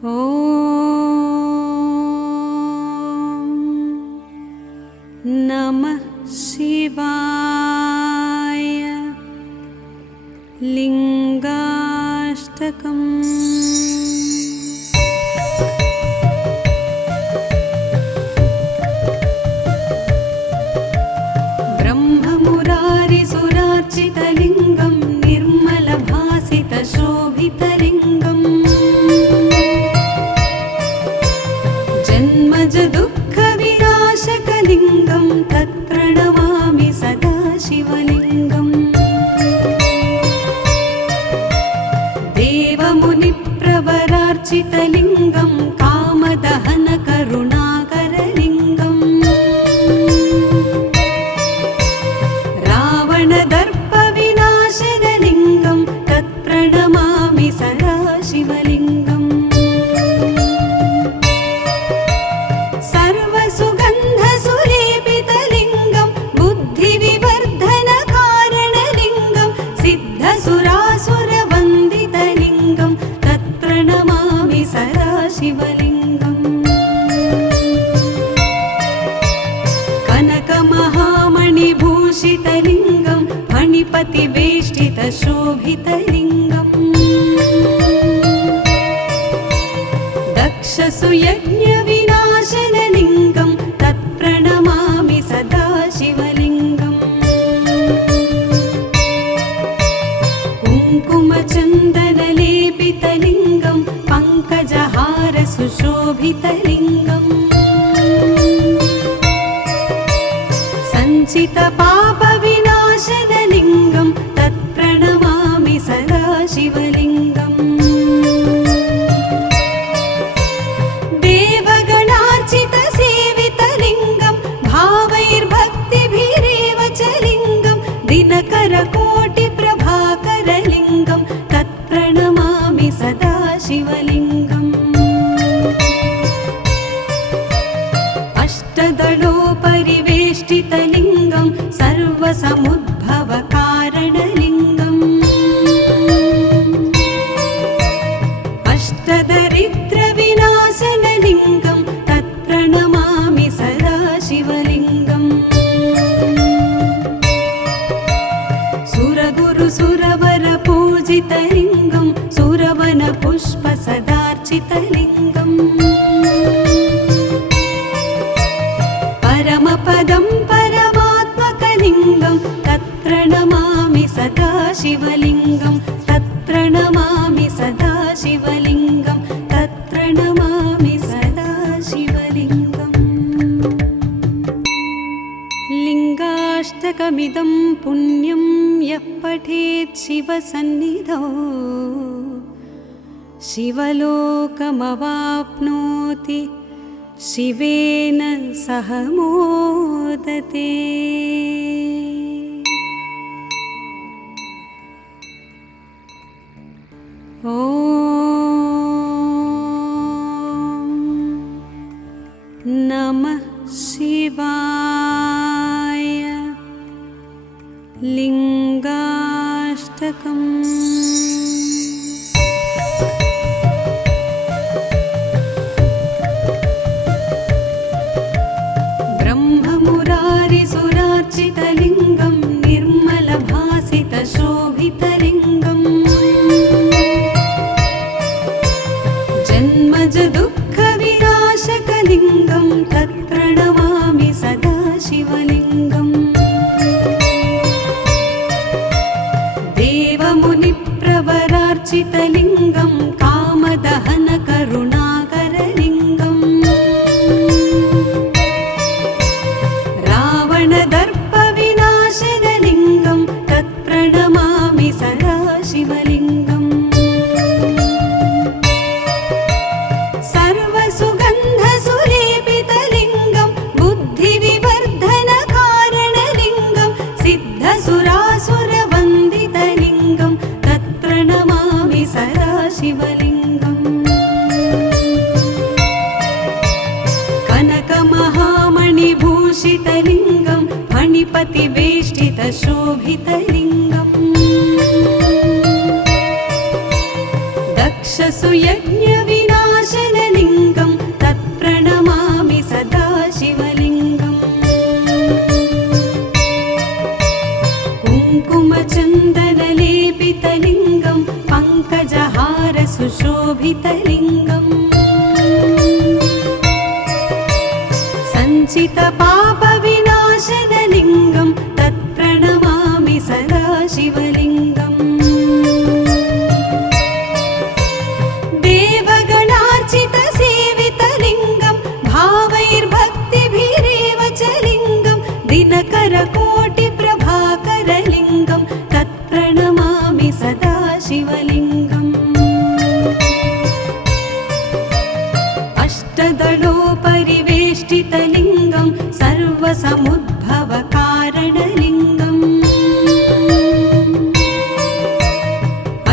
ॐ नमः शिवाय। लिंगाष्टकम्। ब्रह्ममुरारिसुरार्चितलिङ्गं निर्मलभासितशोभितलिङ्गम् जन्मजदुःखविनाशकलिङ्गं तत्प्रणमामि सदा शिवलिङ्गम्। देवमुनिप्रवरार्चितलिङ्गं कामदहनकरुणाकरलिङ्गम् रावणदर्पविनाशनलिङ्गं तत्प्रणमामि सदा शिवलिङ्गम्। सर्वसुगन्धसुलेपितलिङ्गं बुद्धिविवर्धनकारणलिङ्गं सिद्धसुरासुरवन्दितलिङ्गं तत्प्रणमामि सदा शिवलिङ्गम्। कनकमहामणिभूषितलिङ्गं फणिपतिवेष्टितशोभितलिङ्गम् दक्षसुयज्ञविनाशनलिङ्गं तत्प्रणमामि सदा शिवलिङ्गम्। कुङ्कुमचन्दनलेपितलिङ्गं पङ्कजहारसुशोभितलिङ्गम् सञ्चितपापविनाशनलिङ्गं तत्प्रणमामि सदा शिवलिङ्गम्। देवगणार्चितसेवितलिङ्गं भावैर्भक्तिभिरेव च लिङ्गं दिनकरकोटिप्रभाकरलिङ्गं तत्प्रणमामि सदा शिवलिङ्गम्। अष्टदलोपरिवेष्टितलिङ्गं सर्वसमुद्भवकारणलिङ्गम् अष्टदरिद्रविनाशनलिङ्गं तत्प्रणमामि सदा शिवलिङ्गम्। सुरगुरुसुरवरपूजितलिङ्गं सुरवनपुष्पसदार्चितलिङ्गम् परमपदं परमात्मकलिङ्गं तत्प्रणमामि सदा शिवलिङ्गं तत्प्रणमामि सदा शिवलिङ्गं तत्प्रणमामि सदा शिवलिङ्गम्। लिङ्गाष्टकमिदं पुण्यं यः पठेत् शिवसन्निधौ शिवलोकमवाप्नोति शिवेन सह मोदते। ॐ नमः शिवाय। लिंगाष्टकम्। ब्रह्ममुरारिसुरार्चितलिङ्गं निर्मलभासितशोभितलिङ्गम् जन्मजदुःखविनाशकलिङ्गं तत्प्रणमामि सदा शिवलिङ्गम्। देवमुनिप्रवरार्चितलिङ्गं कामदहनकरुणाकरलिङ्गम् रावणदर्पविनाशनलिङ्गं तत्प्रणमामि सदा शिवलिङ्गम्। सर्वसुगन्धसुलेपितलिङ्गं बुद्धिविवर्धनकारणलिङ्गं सिद्धसुरासुरवन्दितलिङ्गं तत्प्रणमामि सदा शिवलिङ्गम्। कनकमहामणिभूषितलिङ्गं फणिपतिवेष्टितशोभितलिङ्गम् दक्षसुयज्ञविनाश शोभितलिङ्गम् सञ्चितपापविनाशनलिङ्गं तत्प्रणमामि सदा शिवलिङ्गम् देवगणार्चितसेवितलिङ्गं भावैर्भक्तिभिरेव च लिङ्गं दिनकरकोटिप्रभाकरलिङ्गं तत्प्रणमामि सदा शिवलिङ्गम् अष्टदलोपरिवेष्टितलिङ्गं सर्वसमुद्भवकारणलिङ्गम्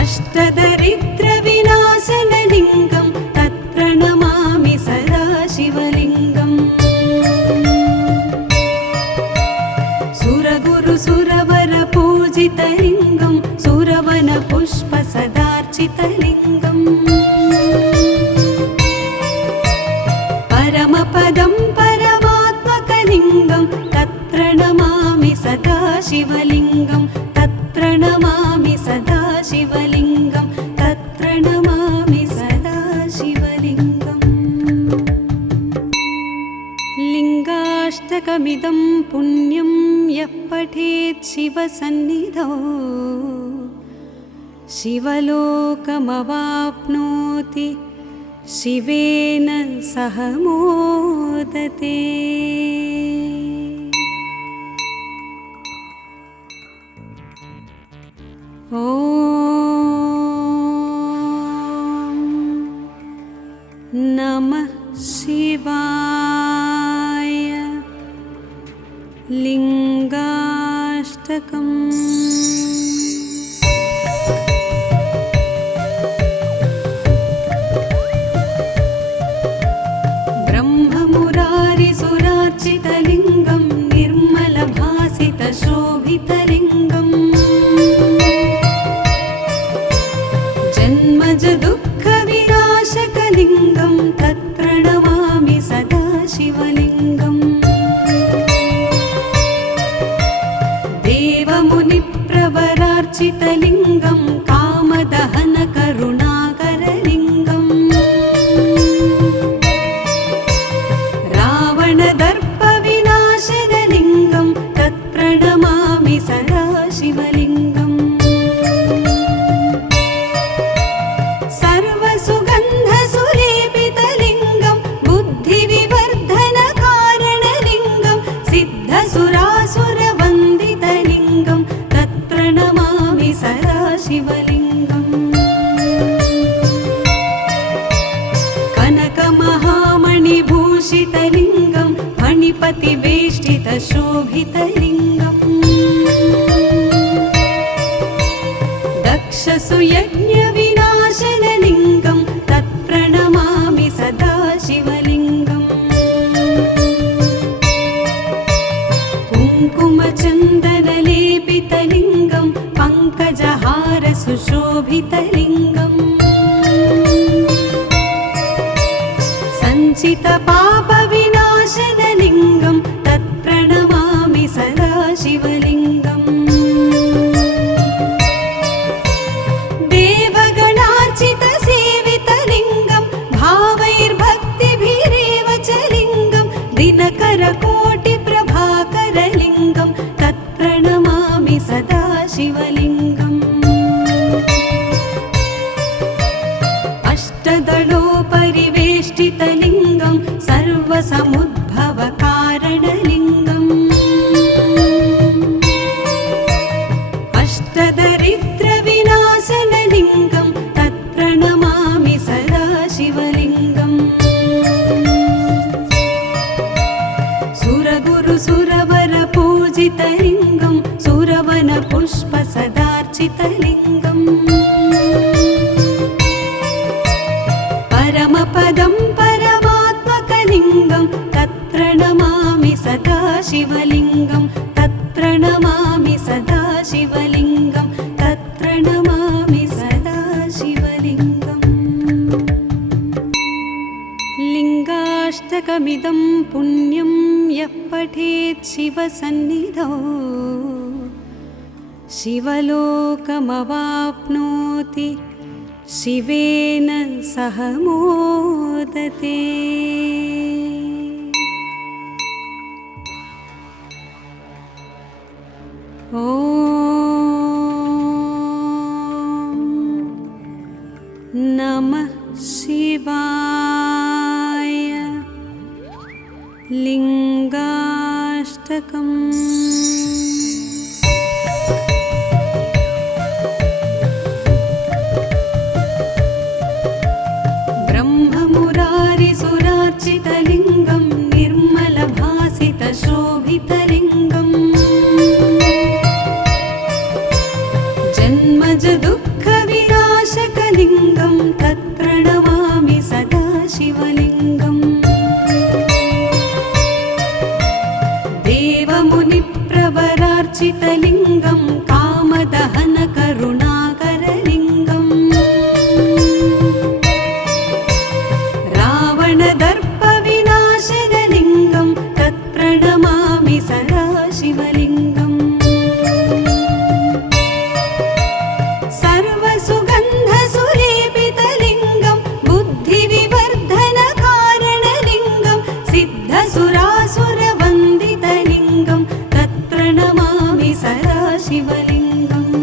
अष्टदरिद्रविनाशनलिङ्गं तत्प्रणमामि सदा शिवलिङ्गम् सुरगुरुसुरवरपूजितलिङ्गं सुरवनपुष्पसदार्चितलिङ्गम् परमपदं परमात्मकलिङ्गं तत्प्रणमामि सदा शिवलिङ्गं तत्प्रणमामि सदा शिवलिङ्गं तत्प्रणमामि सदा शिवलिङ्गम् लिङ्गाष्टकमिदं पुण्यं यः पठेत् शिवसन्निधौ शिवलोकमवाप्नोति शिवेन सह मोदते। ॐ नमः शिवाय। लिङ्गाष्टकम् ब्रह्ममुरारिसुरार्चितलिङ्गं निर्मलभासितशोभितलिङ्गम् जन्मजदुःखविनाशकलिङ्गं तत्प्रणमामि सदा शिवलिङ्गम् देवमुनिप्रवरार्चितलिङ्गं कामदहनकरुणाकरलिङ्गम् रावणदर्पविनाशनलिङ्गं तत्प्रणमामि सदा शिवलिङ्गम् सर्वसुगन्धसुलेपितलिङ्गं बुद्धिविवर्धनकारणलिङ्गं सिद्धसुरासुरवन्दितलिङ्गं तत्प्रणमामि सदा शिवलिङ्गम् कनकमहामणिभूषितलिङ्गं फणिपतिवेष्टितशोभितलिङ्गम् दक्षसुयज्ञविनाशनलिङ्गं तत्प्रणमामि सदा शिवलिङ्गम् कुङ्कुमचन्दनलेपितलिङ्गं पङ्कजहारसुशोभितलिङ्गम् सञ्चितपापविनाशनलिङ्गं तत्प्रणमामि सदा शिवलिङ्गम् देवगणार्चितसेवितलिङ्गं भावैर्भक्तिभिरेव च लिङ्गं दिनकरकोटिप्रभाकरलिङ्गं तत्प्रणमामि सदा शिवलिङ्गम् अष्टदलोपरिवेष्टितलिङ्गं सर्वसमुद्भवकारणलिङ्गम् अष्टदरिद्रविनाशनलिङ्गं तत्प्रणमामि सदा शिवलिङ्गम् सुरगुरुसुरवरपूजितलिङ्गं सुरवनपुष्पसदार्चितलिङ्गम् परमपदं परमात्मकलिङ्गं तत्प्रणमामि सदा शिवलिङ्गं तत्प्रणमामि सदा शिवलिङ्गं तत्प्रणमामि सदा शिवलिङ्गम् लिङ्गाष्टकमिदं पुण्यं यः पठेत् शिवसन्निधौ शिवलोकमवाप्नोति शिवेन सह मोदते। ॐ नमः शिवाय। लिङ्गाष्टकम्। ब्रह्ममुरारिसुरार्चितलिङ्गं निर्मलभासितशोभितलिङ्गम् जन्मज दुःखविनाशकलिङ्गं तत्प्रणमामि सदा शिवलिङ्गम्। देवमुनिप्रवरार्चितलिङ्गं कामदहनकरुणाकरलिङ्गम् रावणदर्पविनाशनलिङ्गं तत्प्रणमामि सदा शिवलिङ्गम्। सर्वसुगन्धसुलेपितलिङ्गं बुद्धिविवर्धनकारणलिङ्गं सिद्धसुरासुरवन्दितलिङ्गं तत्प्रणमामि सदा शिवलिङ्गम्।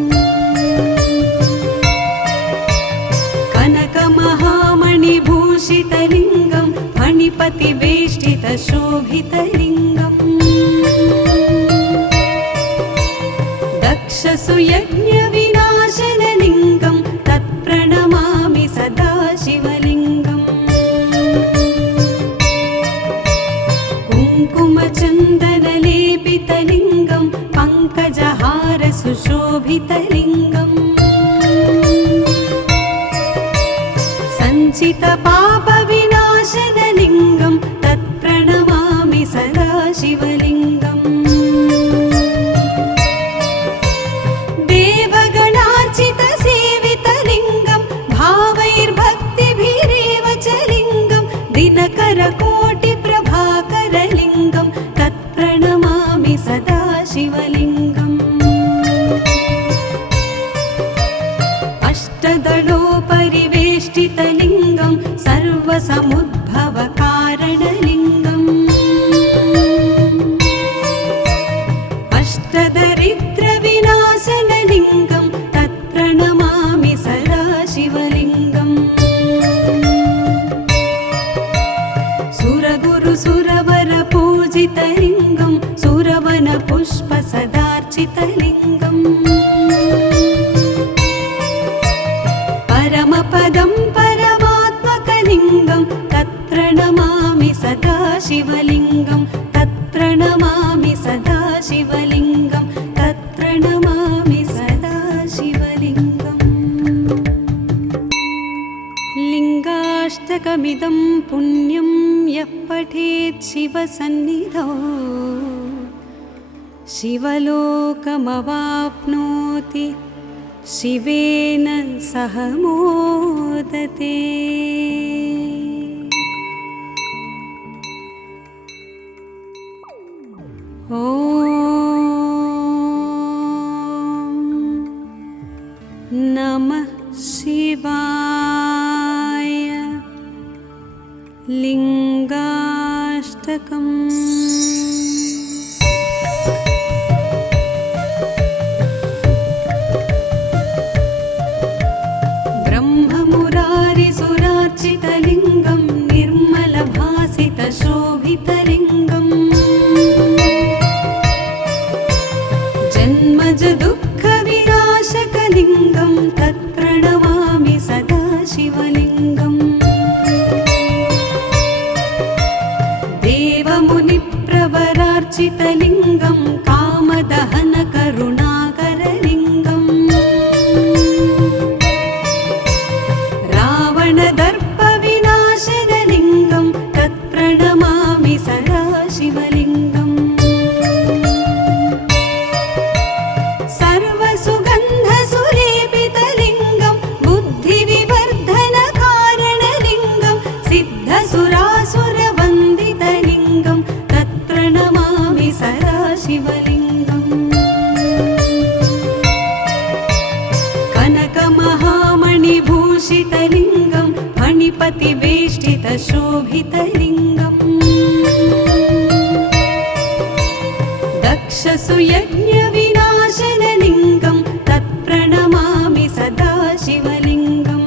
कनकमहामणिभूषितलिङ्गं फणिपतिवेष्टितशोभितलिङ्गम् दक्षसुयज्ञविनाशनलिङ्गं तत्प्रणमामि सदा शिवलिङ्गम्। कुङ्कुमचन्दनलेपितलिङ्गं पङ्कजहारसुशोभितलिङ्गम् सञ्चितपापविनाशनलिङ्गं तत्प्रणमामि सदा शिवलिङ्गम्। देवगणार्चितसेवितलिङ्गं भावैर्भक्तिभिरेव च लिङ्गं दिनकरकोटिप्रभाकरलिङ्गं तत्प्रणमामि सदा शिवलिङ्गम्। अष्टदलोपरिवेष्टितलिङ्गं सर्वसमुद्भवकारणलिङ्गम् अष्टदरिद्रविनाशनलिङ्गं तत्प्रणमामि सदा शिवलिङ्गम्। सुरगुरुसुरवरपूजितलिङ्गं सुरवनपुष्पसदार्चितलिङ्गम् परमपदं परमात्मकलिङ्गं तत्प्रणमामि सदा शिवलिङ्गं तत्प्रणमामि सदा शिवलिङ्गं तत्प्रणमामि सदा शिवलिङ्गम्। लिङ्गाष्टकमिदं पुण्यं यः पठेत् शिवसन्निधौ शिवलोकमवाप्नोति शिवेन सह मोदते। ॐ नमः शिवाय। लिङ्गाष्टकम्। ब्रह्ममुरारिसुरार्चितलिङ्गं निर्मलभासितशोभितलिङ्गम् जन्मज दुःखविनाशकलिङ्गं तत्प्रणमामि सदा शिवलिङ्गम्। देवमुनिप्रवरार्चितलिङ्गं कामदहनकरुणाकरलिङ्गम् रावणदर्पविनाशनलिङ्गं तत्प्रणमामि सदा शिवलिङ्गम्। सर्वसुगन्धसुलेपितलिङ्गं बुद्धिविवर्धनकारणलिङ्गं सिद्धसुरासुरवन्दितलिङ्गं तत्प्रणमामि सदा शिवलिङ्गम्। फणिपतिवेष्टितशोभितलिङ्गम् दक्षसुयज्ञविनाशनलिङ्गं तत्प्रणमामि सदा शिवलिङ्गम्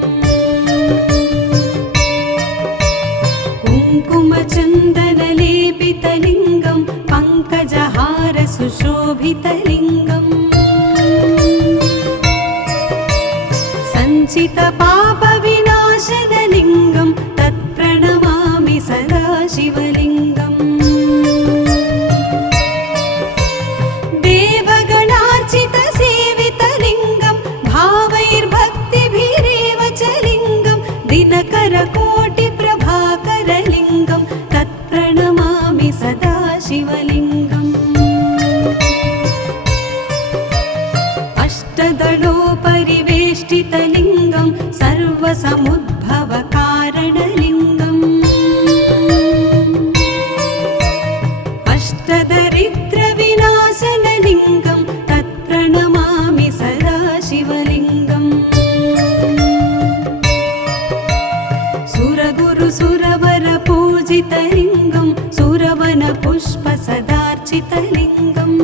कुङ्कुमचन्दनलेपितलिङ्गं पङ्कजहारसुशोभितलिङ्गम् सञ्चितपापविनाशनलिङ्गं तत्प्रणमामि सदा शिवलिङ्गम् देवगणार्चितसेवितलिङ्गं भावैर्भक्तिभिरेव च लिङ्गं दिनकरकोटिप्रभाकरलिङ्गं तत्प्रणमामि सदा शिवलिङ्गम् अष्टदलोपरिवेष्टितलिङ्गं सर्वसमुद्भवकारणलिङ्गम् अष्टदरिद्रविनाशनलिङ्गं तत्प्रणमामि सदा शिवलिङ्गम् सुरगुरुसुरवरपूजितलिङ्गं सुरवनपुष्पसदार्चितलिङ्गम्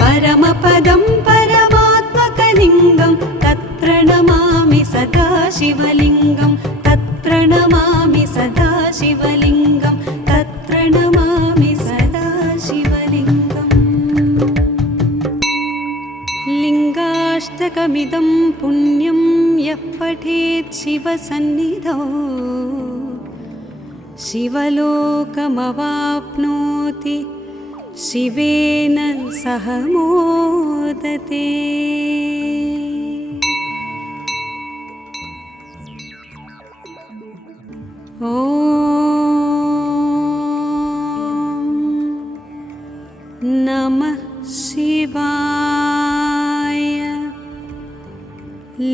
परमपदं परमात्मकलिङ्गं तत्प्रणमामि सदा शिवलिङ्गं तत्प्रणमामि सदा शिवलिङ्गं तत्प्रणमामि सदा शिवलिङ्गम् लिङ्गाष्टकमिदं पुण्यं यः पठेत् शिवसन्निधौ शिवलोकमवाप्नोति शिवेन सह मोदते। ॐ नमः शिवाय।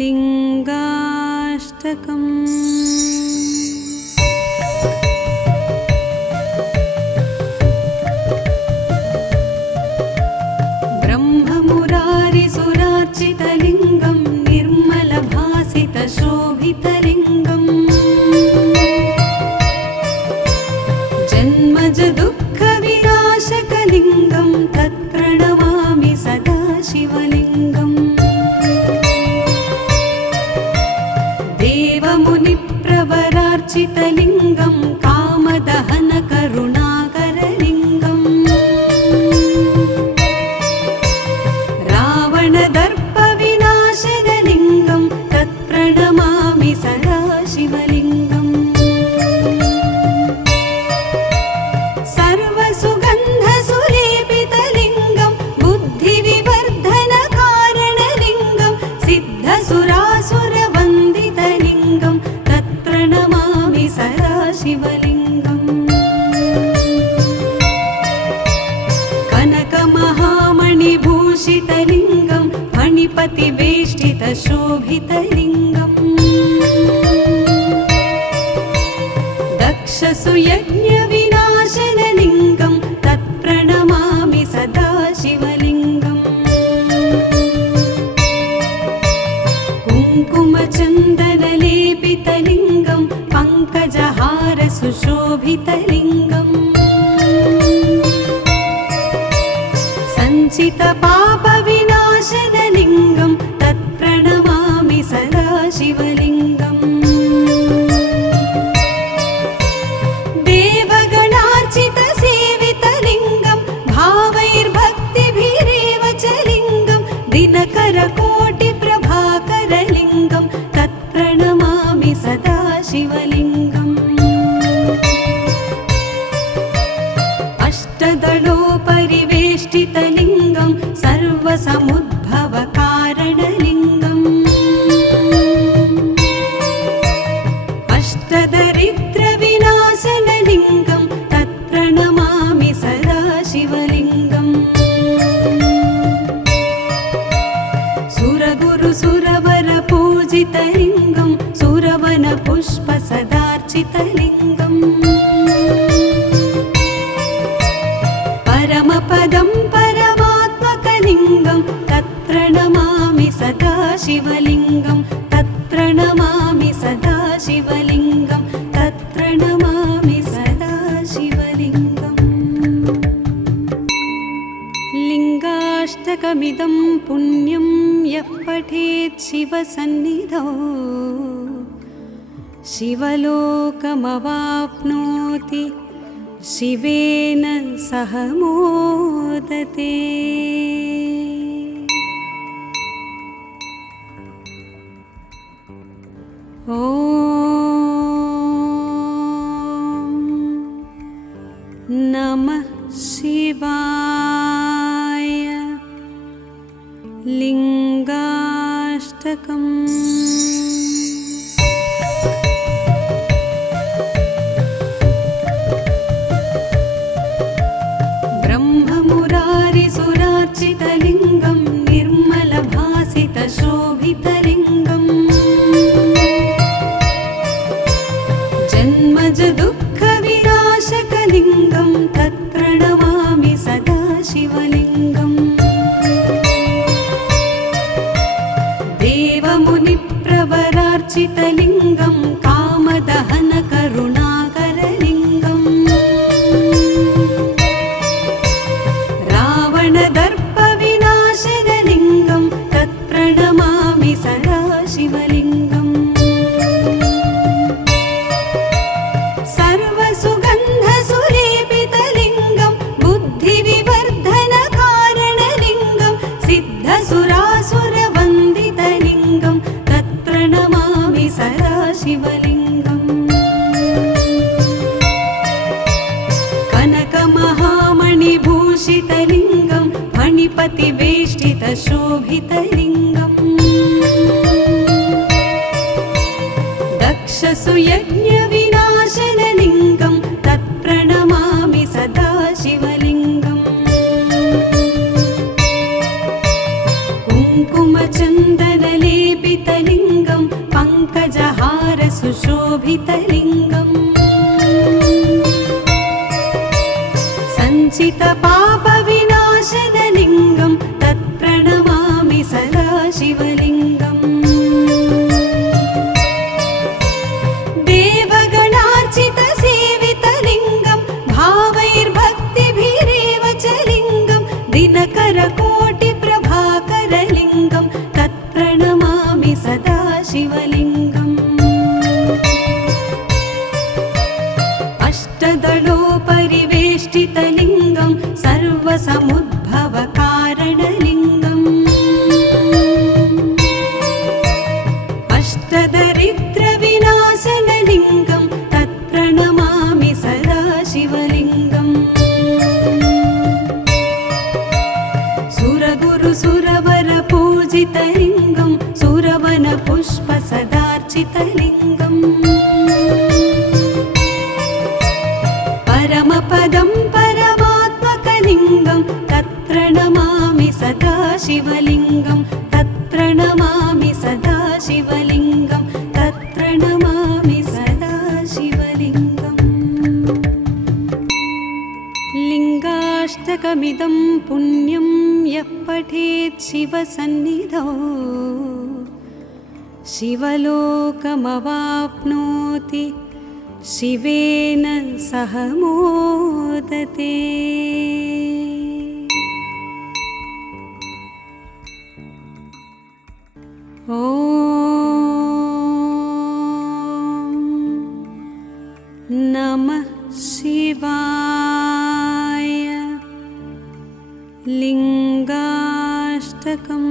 लिङ्गाष्टकम्। ब्रह्ममुरारिसुरार्चितलिङ्गं निर्मलभासितशोभितलिङ्गम् जन्मजदुःखविनाशकलिङ्गं तत्प्रणमामि सदा शिवलिङ्गम् देवमुनिप्रवरार्चितलिङ्गं कामदहनकरुणाकरलिङ्गम् रावणदर्पविनाशनलिङ्गं तत्प्रणमामि सदा शिवलिङ्गम् सर्वसुगन्धसुलेपितलिङ्गं बुद्धिविवर्धनकारणलिङ्गं सिद्धसुरासुरवन्दितलिङ्गं तत्प्रणमामि सदा शिवलिङ्गम् कनकमहामणिभूषितलिङ्गं फणिपतिवेष्टितशोभितलिङ्गम् दक्षसुयज्ञविनाशनलिङ्गं तत्प्रणमामि सदा शिवलिङ्गम् कुङ्कुमचन्दनलेपितलिङ्गं पङ्कजहारसुशोभितलिङ्गम् सञ्चितपापविनाशनलिङ्गं तत्प्रणमामि सदा शिवलिङ्गम् देवगणार्चितसेवितलिङ्गं भावैर्भक्तिभिरेव च लिङ्गं दिनकरकोटिप्रभाकरलिङ्गं तत्प्रणमामि सदा शिवलिङ्गम् अष्टदलोपरिवेष्टितलिङ्गं सर्वसमुद्भवकारणलिङ्गम् अष्टदरिद्रविनाशनलिङ्गं तत्प्रणमामि सदा शिवलिङ्गम् सुरगुरुसुरवरपूजितलिङ्गं सुरवनपुष्पसदार्चितलिङ्गम् परमपदं परमात्मकलिङ्गं तत्प्रणमामि सदा शिवलिङ्गं तत्प्रणमामि तत्प्रणमामि सदा शिवलिङ्गं तत्प्रणमामि सदा शिवलिङ्गम् लिङ्गाष्टकमिदं पुण्यं यः पठेत् शिवसन्निधौ शिवलोकमवाप्नोति शिवेन सह मोदते। ॐ नमः शिवाय। लिङ्गाष्टकम्। ब्रह्ममुरारिसुरार्चितलिङ्गं निर्मलभासितशोभितलिङ्गम् जन्मज दुःखविनाशकलिङ्गं तत्प्रणमामि सदा शिवलिङ्गम् देवमुनिप्रवरार्चितलिङ्गं कामदहनकरुणाकरलिङ्गम् रावणदर्पविनाशनलिङ्गं तत्प्रणमामि सदा शिवलिङ्गम् सर्वसुगन्धसुलेपितलिङ्गं बुद्धिविवर्धनकारणलिङ्गं सिद्धसुरासुरवन्दितलिङ्गं तत्प्रणमामि सदा शिवलिङ्गम् कनकमहामणिभूषितलिङ्गं फणिपतिवेष्टितशोभितलिङ्गम् दक्षसुयज्ञविनाशनलिङ्गं तत्प्रणमामि सदा शिवलिङ्गम् कुङ्कुमचन्दनलेपितलिङ्गं पङ्कजहारसुशोभितलिङ्गम् सञ्चितपापविनाशनलिङ्गं तत्प्रणमामि सदा शिवलिङ्गम् देवगणार्चितसेवितलिङ्गं भावैर्भक्तिभिरेव च लिङ्गं दिनकरकोटिप्रभाकरलिङ्गं तत्प्रणमामि सदा शिवलिङ्गम् अष्टदलोपरिवेष्टितलिङ्गं सर्वसमुद्भवकारणलिङ्गम् अष्टदरिद्रविनाशनलिङ्गं तत्प्रणमामि सदा शिवलिङ्गम् सुरगुरुसुरवरपूजितलिङ्गं सुरवनपुष्पसदार्चितलिङ्गम् परमपदं परमात्मकलिङ्गं तत्प्रणमामि सदा शिवलिङ्गं तत्प्रणमामि सदा शिवलिङ्गं तत्प्रणमामि सदा शिवलिङ्गम् लिङ्गाष्टकमिदं पुण्यं यः पठेत् शिवसन्निधौ शिवलोकमवाप्नोति शिवेन सह मोदते। ॐ नमः शिवाय। लिङ्गाष्टकम्।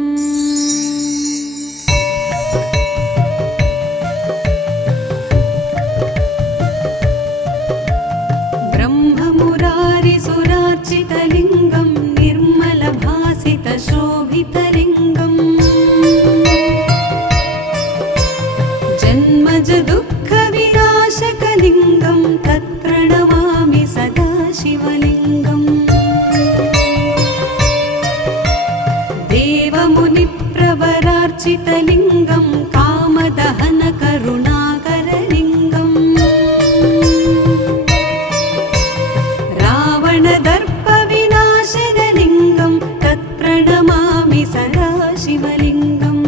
ब्रह्ममुरारिसुरार्चितलिङ्गं निर्मलभासितशोभितलिङ्गम् जन्मज दुःखविनाशकलिङ्गं तत्प्रणमामि सदा शिवलिङ्गम् देवमुनिप्रवरार्चितलिङ्गं कामदहनकरुणाकरलिङ्गम् रावणदर्पविनाशनलिङ्गं तत्प्रणमामि सदा शिवलिङ्गम्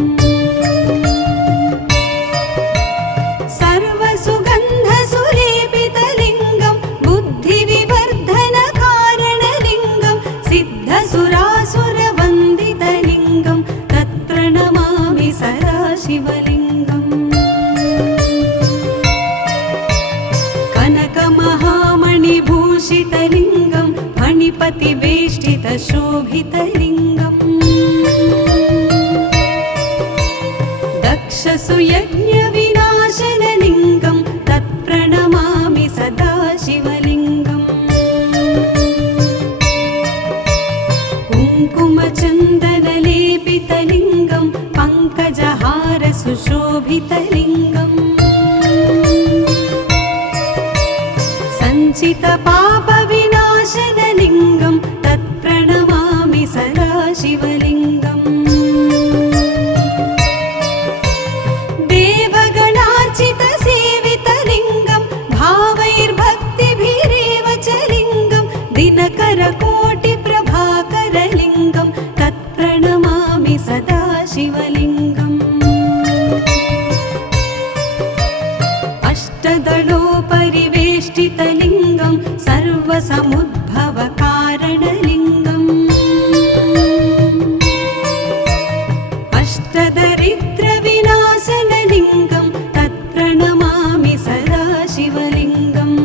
विभूषितलिङ्गं फणिपतिवेष्टितशोभितलिङ्गम् दक्षसुयज्ञविनाशनलिङ्गं तत्प्रणमामि सदा शिवलिङ्गम् कुङ्कुमचन्दनलेपितलिङ्गं पङ्कजहारसुशोभितलिङ्गम् सञ्चितपापविनाशनलिङ्गं तत्प्रणमामि सदा शिवलिङ्गम् देवगणार्चितसेवितलिङ्गं भावैर्भक्तिभिरेव च लिङ्गं दिनकरकोटिप्रभाकरलिङ्गं तत्प्रणमामि सदा शिवलिङ्गम् अष्टदलोपरिवेष्टितलिङ्गं सर्वसमुद्भवकारणलिङ्गम् अष्टदरिद्रविनाशनलिङ्गं तत्प्रणमामि सदा शिवलिङ्गम्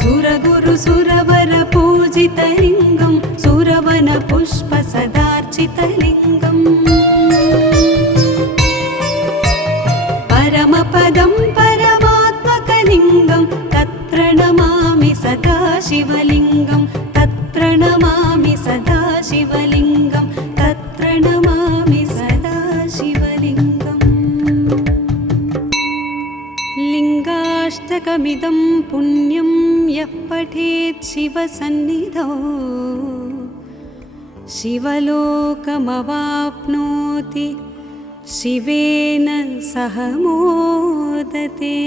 सुरगुरुसुरवरपूजितलिङ्गं सुरवनपुष्पसदार्चितलिङ्गम् परमपदं परमात्मकलिङ्गं तत्प्रणमामि सदा शिवलिङ्गं तत्प्रणमामि सदा शिवलिङ्गं तत्प्रणमामि सदा शिवलिङ्गम् लिङ्गाष्टकमिदं पुण्यं यः पठेत् शिवसन्निधौ शिवलोकमवाप्नोति शिवेन सह मोदते।